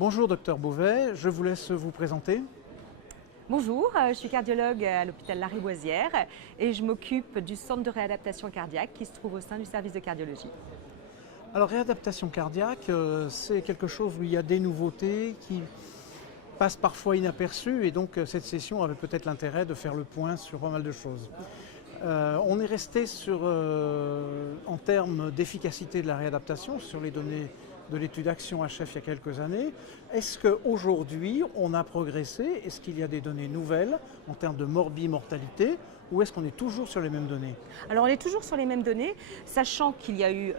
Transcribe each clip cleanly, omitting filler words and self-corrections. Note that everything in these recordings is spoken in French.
Bonjour docteur Beauvais, je vous laisse vous présenter. Bonjour, je suis cardiologue à l'hôpital Lariboisière et je m'occupe du centre de réadaptation cardiaque qui se trouve au sein du service de cardiologie. Alors réadaptation cardiaque, c'est quelque chose où il y a des nouveautés qui passent parfois inaperçues et donc cette session avait peut-être l'intérêt de faire le point sur pas mal de choses. On est resté en termes d'efficacité de la réadaptation sur les données de l'étude Action HF il y a quelques années. Est-ce qu'aujourd'hui on a progressé? Est-ce qu'il y a des données nouvelles en termes de mortalité ou est-ce qu'on est toujours sur les mêmes données? Alors on est toujours sur les mêmes données, sachant qu'il y a eu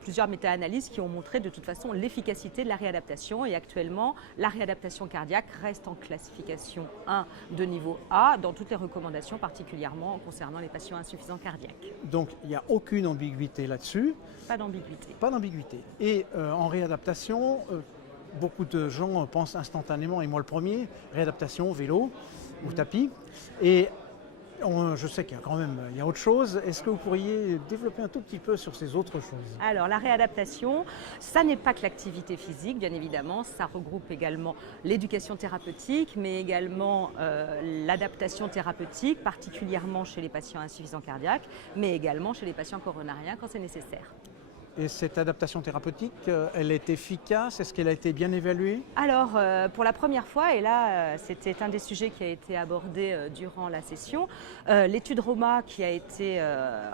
plusieurs méta-analyses qui ont montré de toute façon l'efficacité de la réadaptation et actuellement la réadaptation cardiaque reste en classification 1 de niveau A dans toutes les recommandations, particulièrement concernant les patients insuffisants cardiaques. Donc il n'y a aucune ambiguïté là-dessus? Pas d'ambiguïté. Pas d'ambiguïté. Et en réadaptation, beaucoup de gens pensent instantanément, et moi le premier, réadaptation, vélo ou tapis. Et je sais qu'il y a quand même autre chose. Est-ce que vous pourriez développer un tout petit peu sur ces autres choses? Alors la réadaptation, ça n'est pas que l'activité physique, bien évidemment, ça regroupe également l'éducation thérapeutique, mais également l'adaptation thérapeutique, particulièrement chez les patients insuffisants cardiaques, mais également chez les patients coronariens quand c'est nécessaire. Et cette adaptation thérapeutique, elle est efficace? Est-ce qu'elle a été bien évaluée? Alors, pour la première fois, et là, c'était un des sujets qui a été abordé durant la session, l'étude ROMA qui a été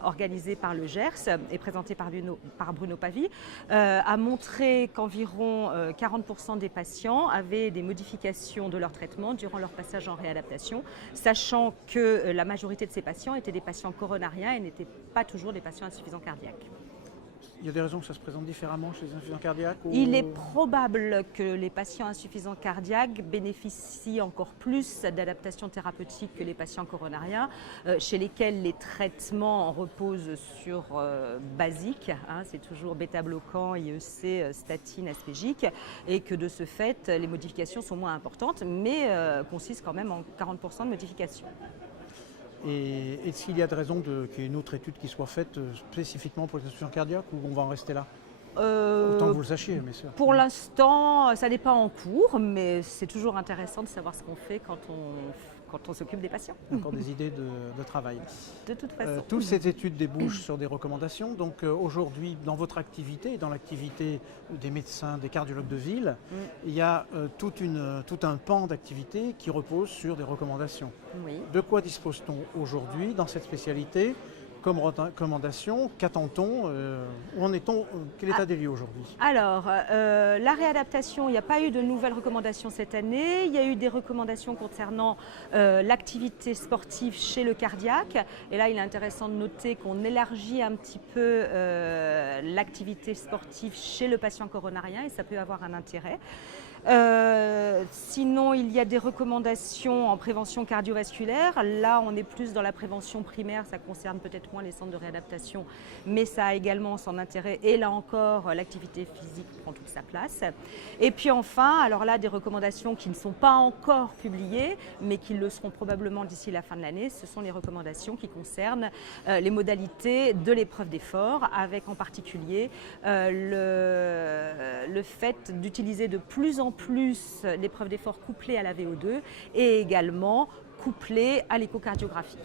organisée par le GERS et présentée par Bruno Pavy a montré qu'environ 40% des patients avaient des modifications de leur traitement durant leur passage en réadaptation, sachant que la majorité de ces patients étaient des patients coronariens et n'étaient pas toujours des patients insuffisants cardiaques. Il y a des raisons que ça se présente différemment chez les insuffisants cardiaques? Il est probable que les patients insuffisants cardiaques bénéficient encore plus d'adaptation thérapeutique que les patients coronariens, chez lesquels les traitements reposent sur basique, c'est toujours bêta-bloquant, IEC, statine, aspégique, et que de ce fait, les modifications sont moins importantes, mais consistent quand même en 40% de modifications. Et est-ce qu'il y a de raison qu'il y ait une autre étude qui soit faite spécifiquement pour les insuffisants cardiaques ou on va en rester là? Autant que vous le sachiez, bien sûr. Pour l'instant, ça n'est pas en cours, mais c'est toujours intéressant de savoir ce qu'on fait quand on s'occupe des patients. Encore des idées de travail. De toute façon. Toutes ces études débouchent sur des recommandations. Donc aujourd'hui, dans votre activité, dans l'activité des médecins, des cardiologues de ville, il y a tout un pan d'activité qui repose sur des recommandations. Oui. De quoi dispose-t-on aujourd'hui dans cette spécialité comme recommandation? Qu'attend-on? Où en est-on? Quel état des lieux aujourd'hui? Alors, la réadaptation, il n'y a pas eu de nouvelles recommandations cette année. Il y a eu des recommandations concernant l'activité sportive chez le cardiaque. Et là, il est intéressant de noter qu'on élargit un petit peu l'activité sportive chez le patient coronarien et ça peut avoir un intérêt. Sinon, il y a des recommandations en prévention cardiovasculaire. Là, on est plus dans la prévention primaire. Ça concerne peut-être moins les centres de réadaptation, mais ça a également son intérêt. Et là encore, l'activité physique prend toute sa place. Et puis enfin, alors là, des recommandations qui ne sont pas encore publiées, mais qui le seront probablement d'ici la fin de l'année. Ce sont les recommandations qui concernent les modalités de l'épreuve d'effort, avec en particulier le fait d'utiliser de plus en plus l'épreuve d'effort couplée à la VO2 et également couplée à l'échocardiographie.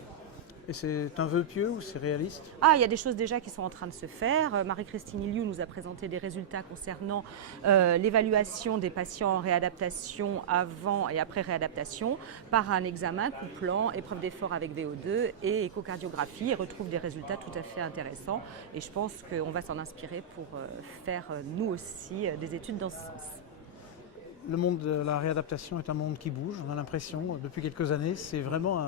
Et c'est un vœu pieux ou c'est réaliste? Il y a des choses déjà qui sont en train de se faire. Marie-Christine Iliou nous a présenté des résultats concernant l'évaluation des patients en réadaptation avant et après réadaptation par un examen couplant épreuve d'effort avec VO2 et échocardiographie et retrouve des résultats tout à fait intéressants. Et je pense qu'on va s'en inspirer pour faire nous aussi des études dans ce sens. Le monde de la réadaptation est un monde qui bouge, on a l'impression, depuis quelques années. C'est vraiment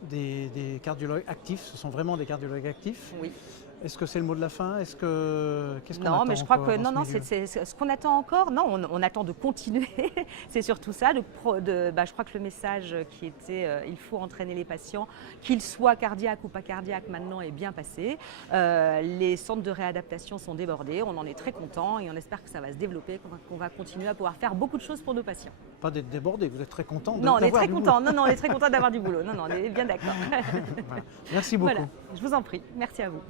des cardiologues actifs, ce sont vraiment des cardiologues actifs. Oui. Est-ce que c'est le mot de la fin? Qu'est-ce qu'on attend? Non, mais je crois que c'est ce qu'on attend encore. Non, on attend de continuer. C'est surtout ça. Je crois que le message qui était il faut entraîner les patients, qu'ils soient cardiaques ou pas cardiaques, maintenant est bien passé. Les centres de réadaptation sont débordés. On en est très content et on espère que ça va se développer, qu'on va continuer à pouvoir faire beaucoup de choses pour nos patients. Pas d'être débordé, vous êtes très content. Non, on est très content. Non, on est très content d'avoir du boulot. Non, on est bien d'accord. Voilà. Merci beaucoup. Voilà, je vous en prie. Merci à vous.